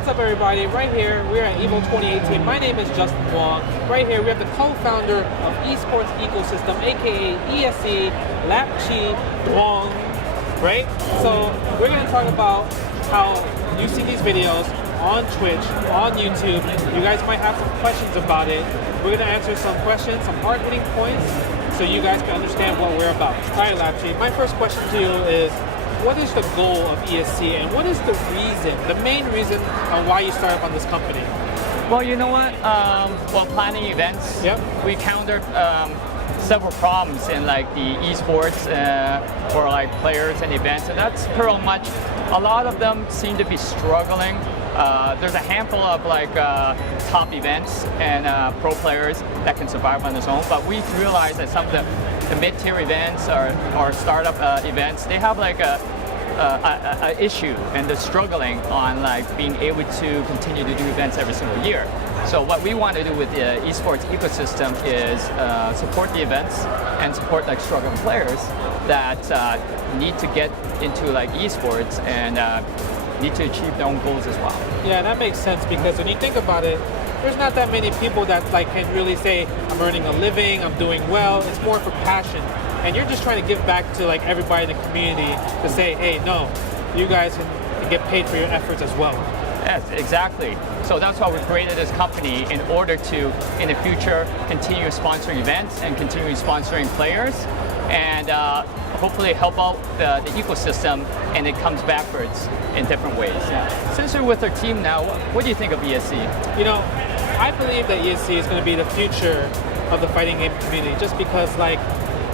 What's up, everybody? Right here, we're at EVO 2018. My name is Justin Wong. Right here, we have the co-founder of eSports Ecosystem, aka ESE, Chi Duong, right? So we're going to talk about how you see these videos on Twitch, on YouTube. You guys might have some questions about it. We're going to answer some questions, some hard-hitting points, so you guys can understand what we're about. All right, Chi, my first question to you is, what is the goal of ESC and what is the reason, the main reason on why you started on this company? Well, you know what? While planning events, we encountered several problems in like the esports for like players and events, and that's pretty much a lot of them seem to be struggling. There's a handful of like top events and pro players that can survive on their own, but we realized that some of the mid-tier events or startup events, they have like a issue and they're struggling on like being able to continue to do events every single year. So what we want to do with the esports ecosystem is support the events and support like struggling players that need to get into like esports and need to achieve their own goals as well. Yeah, that makes sense, because when you think about it, there's not that many people that like can really say, I'm earning a living, I'm doing well. It's more for passion. And you're just trying to give back to like everybody in the community to say, hey, no, you guys can get paid for your efforts as well. Yes, exactly. So that's why we created this company, in order to, in the future, continue sponsoring events and continue sponsoring players, and hopefully help out the ecosystem, and it comes backwards in different ways. Yeah. Since you're with our team now, what do you think of ESC? You know, I believe that ESC is going to be the future of the fighting game community, just because like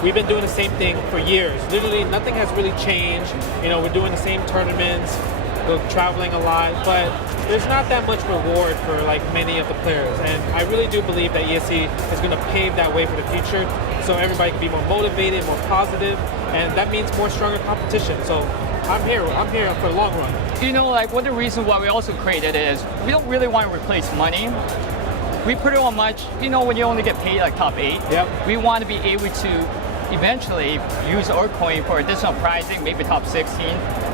we've been doing the same thing for years. Literally nothing has really changed. You know, we're doing the same tournaments, we're traveling a lot, but there's not that much reward for like many of the players. And I really do believe that ESC is going to pave that way for the future, so everybody can be more motivated, more positive, and that means more stronger competition. So I'm here for the long run. You know, like one of the reasons why we also created is we don't really want to replace money. We pretty much, you know, when you only get paid like top 8, we want to be able to eventually use our coin for additional prizing, maybe top 16,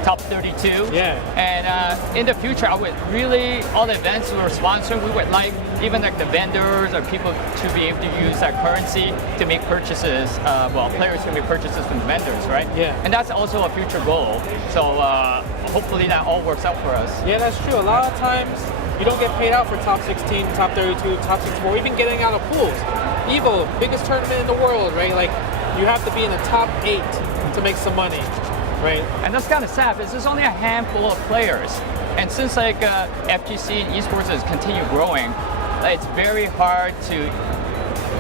top 32. Yeah. And in the future, I would really, all the events we were sponsoring, we would like even like the vendors or people to be able to use that currency to make purchases. Well, players can make purchases from the vendors, right? Yeah. And that's also a future goal. So hopefully that all works out for us. Yeah, that's true. A lot of times you don't get paid out for top 16, top 32, top 64, even getting out of pools. EVO, biggest tournament in the world, right? Like, you have to be in the top 8 to make some money, right? And that's kind of sad, because there's only a handful of players. And since like FGC and esports has continued growing, it's very hard to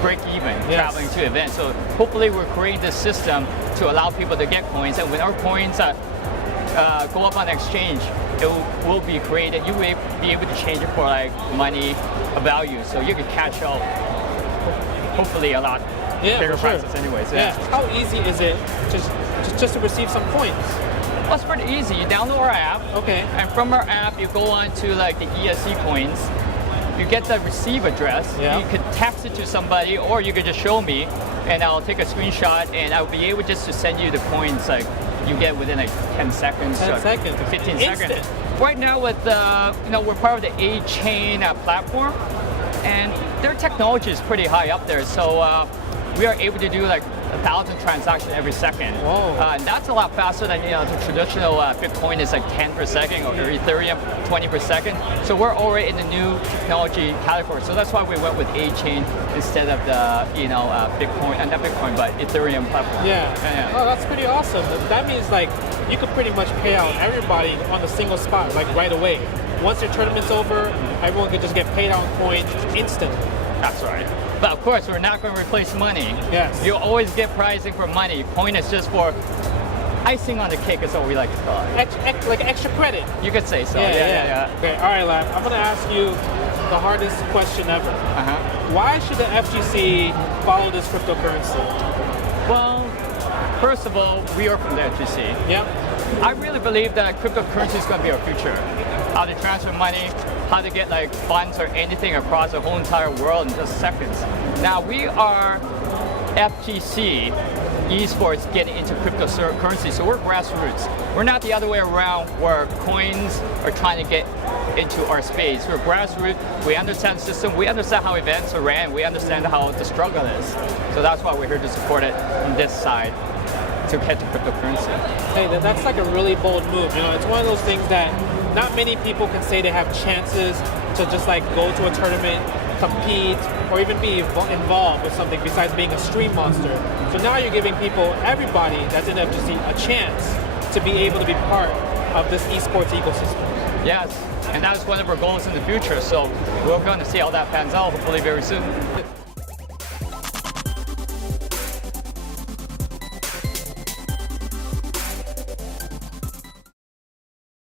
break even traveling to events. So hopefully we're creating this system to allow people to get coins, and when our coins go up on exchange, it will be created. You will be able to change it for like money, value, so you can cash out hopefully a lot bigger prizes anyways. Yeah. How easy is it just to receive some coins? Well, it's pretty easy. You download our app. Okay. And from our app, you go on to like the ESC coins. You get the receive address. Yeah. You could text it to somebody, or you could just show me, and I'll take a screenshot, and I'll be able just to send you the coins like you get within like 10 seconds. 10 seconds. 15 Instant. seconds. Right now with you know, we're part of the A-Chain platform, and their technology is pretty high up there. So we are able to do like 1,000 transactions every second. And that's a lot faster than, you know, the traditional Bitcoin is like 10 per second, or Ethereum 20 per second. So we're already in the new technology category. So that's why we went with A-Chain instead of the, you know, Bitcoin, not Bitcoin, but Ethereum platform. Yeah. Oh, that's pretty awesome. That means like you could pretty much pay out everybody on a single spot, like right away. Once your tournament's over, everyone could just get paid out in coins instantly. That's right. But of course, we're not going to replace money. Yes. You'll always get pricing for money. Coin is just for icing on the cake, is what we like to call it. Like extra credit. You could say so. Yeah. Okay, all right, lad. I'm going to ask you the hardest question ever. Why should the FGC follow this cryptocurrency? Well, first of all, we are from the FGC. Yeah. I really believe that cryptocurrency is going to be our future. How to transfer money, how to get like funds or anything across the whole entire world in just seconds. Now we are FGC, esports getting into cryptocurrency. So we're grassroots. We're not the other way around where coins are trying to get into our space. We're grassroots. We understand the system. We understand how events are ran. We understand how the struggle is. So that's why we're here to support it on this side to head to cryptocurrency. Hey, that's like a really bold move. You know, it's one of those things that not many people can say they have chances to just like go to a tournament, compete, or even be involved with something besides being a stream monster. So now you're giving people, everybody that's in FGC, a chance to be able to be part of this esports ecosystem. Yes, and that's one of our goals in the future. So we're going to see how that pans out hopefully very soon.